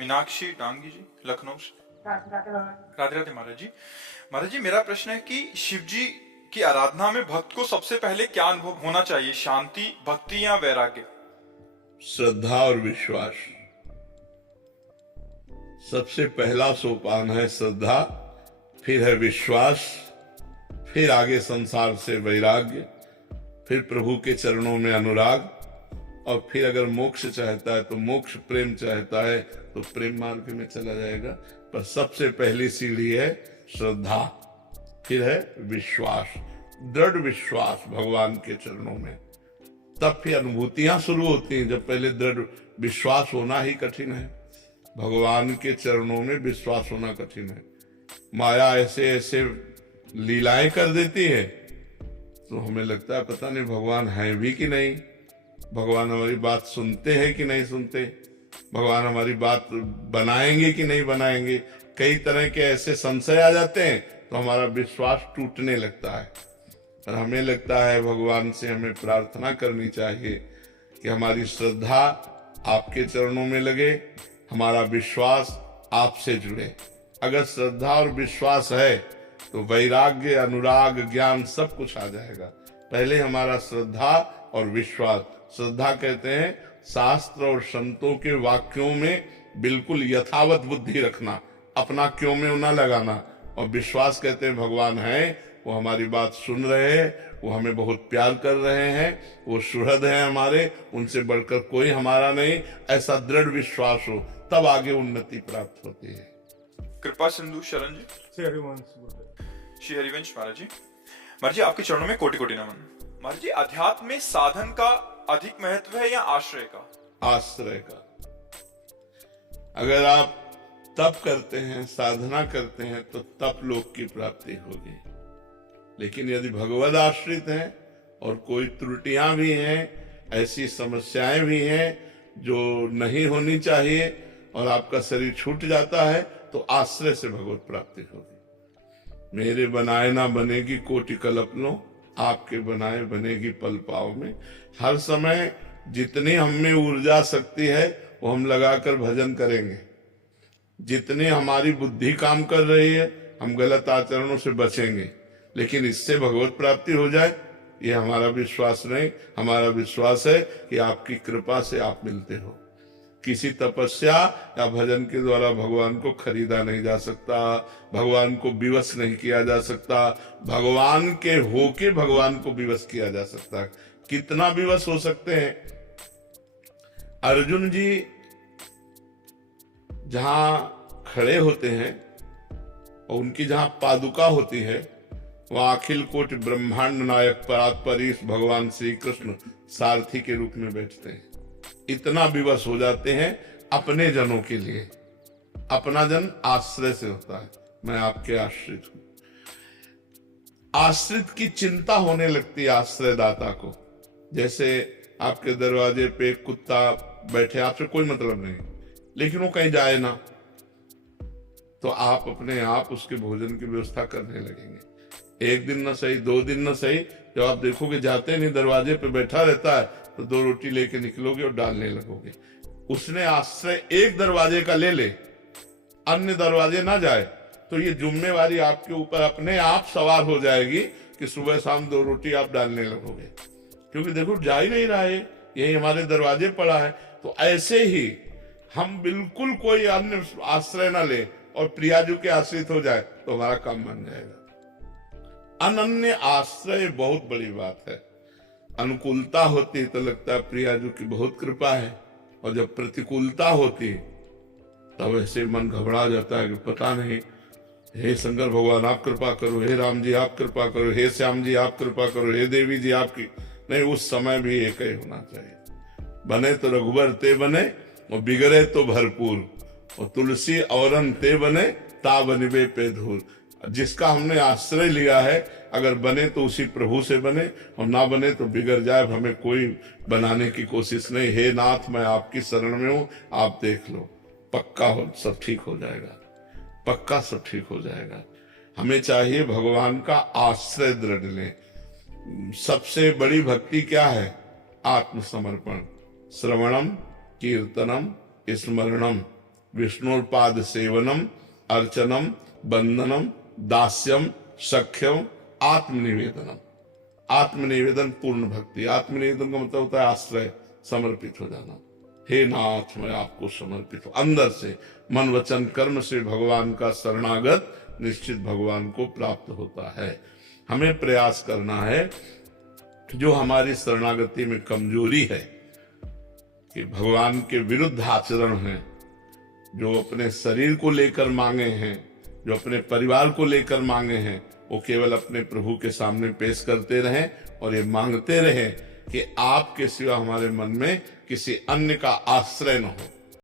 मीनाक्षी डांगी जी, लखनऊ से। राधे राधे महाराज जी। महाराज जी, मेरा प्रश्न है कि शिव जी की आराधना में भक्त को सबसे पहले क्या अनुभव होना चाहिए, शांति, भक्ति या वैराग्य? श्रद्धा और विश्वास। सबसे पहला सोपान है श्रद्धा, फिर है विश्वास, फिर आगे संसार से वैराग्य, फिर प्रभु के चरणों में अनुराग, और फिर अगर मोक्ष चाहता है तो मोक्ष, प्रेम चाहता है तो प्रेम मार्ग में चला जाएगा। पर सबसे पहली सीढ़ी है श्रद्धा, फिर है विश्वास, दृढ़ विश्वास भगवान के चरणों में। तब फिर अनुभूतियां शुरू होती हैं। जब पहले दृढ़ विश्वास होना ही कठिन है, भगवान के चरणों में विश्वास होना कठिन है। माया ऐसे ऐसे लीलाएं कर देती है तो हमें लगता है पता नहीं भगवान है भी कि नहीं, भगवान हमारी बात सुनते हैं कि नहीं सुनते, भगवान हमारी बात बनाएंगे कि नहीं बनाएंगे। कई तरह के ऐसे संशय आ जाते हैं तो हमारा विश्वास टूटने लगता है। और हमें लगता है भगवान से हमें प्रार्थना करनी चाहिए कि हमारी श्रद्धा आपके चरणों में लगे, हमारा विश्वास आपसे जुड़े। अगर श्रद्धा और विश्वास है तो वैराग्य, अनुराग, ज्ञान सब कुछ आ जाएगा। पहले हमारा श्रद्धा और विश्वास। श्रद्धा कहते हैं शास्त्र और संतों के वाक्यों में बिल्कुल यथावत बुद्धि रखना, अपना क्यों में ना लगाना। और विश्वास कहते हैं भगवान है, वो हमारी बात सुन रहे हैं, वो हमें बहुत प्यार कर रहे हैं, वो सुहृद है हमारे, उनसे बढ़कर कोई हमारा नहीं। ऐसा दृढ़ विश्वास हो तब आगे उन्नति प्राप्त होती है। कृपा सिंधु शरण जी। श्री हरिवंश श्री हरिवंश महाराज जी। महाराज जी, आपके चरणों में कोटि कोटि नमन। महाराज जी, अध्यात्म में साधन का अधिक महत्व है या आश्रय का? आश्रय का। अगर आप तप करते हैं, साधना करते हैं तो तप लोक की प्राप्ति होगी। लेकिन यदि भगवद आश्रित हैं और कोई त्रुटियां भी हैं, ऐसी समस्याएं भी हैं जो नहीं होनी चाहिए और आपका शरीर छूट जाता है, तो आश्रय से भगवत प्राप्ति होगी। मेरे बनाए ना बनेगी कोटि कल्पनो, आपके बनाए बनेगी पल पाव में। हर समय जितनी हम में ऊर्जा शक्ति है वो हम लगाकर भजन करेंगे। जितनी हमारी बुद्धि काम कर रही है हम गलत आचरणों से बचेंगे। लेकिन इससे भगवत प्राप्ति हो जाए ये हमारा विश्वास नहीं। हमारा विश्वास है कि आपकी कृपा से आप मिलते हो। किसी तपस्या या भजन के द्वारा भगवान को खरीदा नहीं जा सकता, भगवान को विवश नहीं किया जा सकता। भगवान के होके भगवान को विवश किया जा सकता है। कितना विवश हो सकते हैं? अर्जुन जी जहां खड़े होते हैं और उनकी जहां पादुका होती है वह अखिल कोटि ब्रह्मांड नायक परात्परीश भगवान श्री कृष्ण सारथी के रूप में बैठते हैं। इतना विवश हो जाते हैं अपने जनों के लिए। अपना जन आश्रय से होता है, मैं आपके आश्रित हूं। आश्रित की चिंता होने लगती है आश्रयदाता को। जैसे आपके दरवाजे पे कुत्ता बैठे, आपसे कोई मतलब नहीं, लेकिन वो कहीं जाए ना, तो आप अपने आप उसके भोजन की व्यवस्था करने लगेंगे। एक दिन न सही, 2 दिन न सही, जब आप देखोगे जाते नहीं, दरवाजे पे बैठा रहता है, तो 2 रोटी लेके निकलोगे और डालने लगोगे। उसने आश्रय एक दरवाजे का ले ले, अन्य दरवाजे ना जाए, तो ये जिम्मेवारी आपके ऊपर अपने आप सवार हो जाएगी कि सुबह शाम 2 रोटी आप डालने लगोगे। क्योंकि देखो जा ही नहीं रहा है, यही हमारे दरवाजे पड़ा है। तो ऐसे ही हम बिल्कुल कोई अन्य आश्रय ना ले और प्रियाजू के आश्रित हो जाए तो हमारा काम बन जाएगा। अनन्य आश्रय बहुत बड़ी बात है। अनुकूलता होती है तो लगता है प्रियाजू की बहुत कृपा है, और जब प्रतिकूलता होती तब ऐसे मन घबरा जाता है कि पता नहीं, हे शंकर भगवान आप कृपा करो, हे राम जी आप कृपा करो, हे श्याम जी आप कृपा करो, हे देवी जी आपकी नहीं। उस समय भी एक ही होना चाहिए। बने तो रघुबर ते बने और बिगड़े तो भरपूर, और तुलसी औरन ते बने ता बनिबे पे धूल। जिसका हमने आश्रय लिया है अगर बने तो उसी प्रभु से बने, और ना बने तो बिगड़ जाए। हमें कोई बनाने की कोशिश नहीं। हे नाथ मैं आपकी शरण में हूं, आप देख लो, पक्का हो सब ठीक हो जाएगा, पक्का सब ठीक हो जाएगा। हमें चाहिए भगवान का आश्रय दृढ़ लें। सबसे बड़ी भक्ति क्या है? आत्मसमर्पण। श्रवणम कीर्तनम स्मरणम विष्णुपाद सेवनम, अर्चनम, बंदनम, दास्यम, सख्यम, आत्मनिवेदनम। आत्मनिवेदन पूर्ण भक्ति। आत्मनिवेदन का मतलब होता है आश्रय, समर्पित हो जाना। हे नाथ, मैं आपको समर्पित हूं, अंदर से मन वचन कर्म से भगवान का शरणागत निश्चित भगवान को प्राप्त होता है। हमें प्रयास करना है, जो हमारी शरणागति में कमजोरी है कि भगवान के विरुद्ध आचरण है, जो अपने शरीर को लेकर मांगे हैं, जो अपने परिवार को लेकर मांगे हैं, वो केवल अपने प्रभु के सामने पेश करते रहें और ये मांगते रहें कि आपके सिवा हमारे मन में किसी अन्य का आश्रय न हो।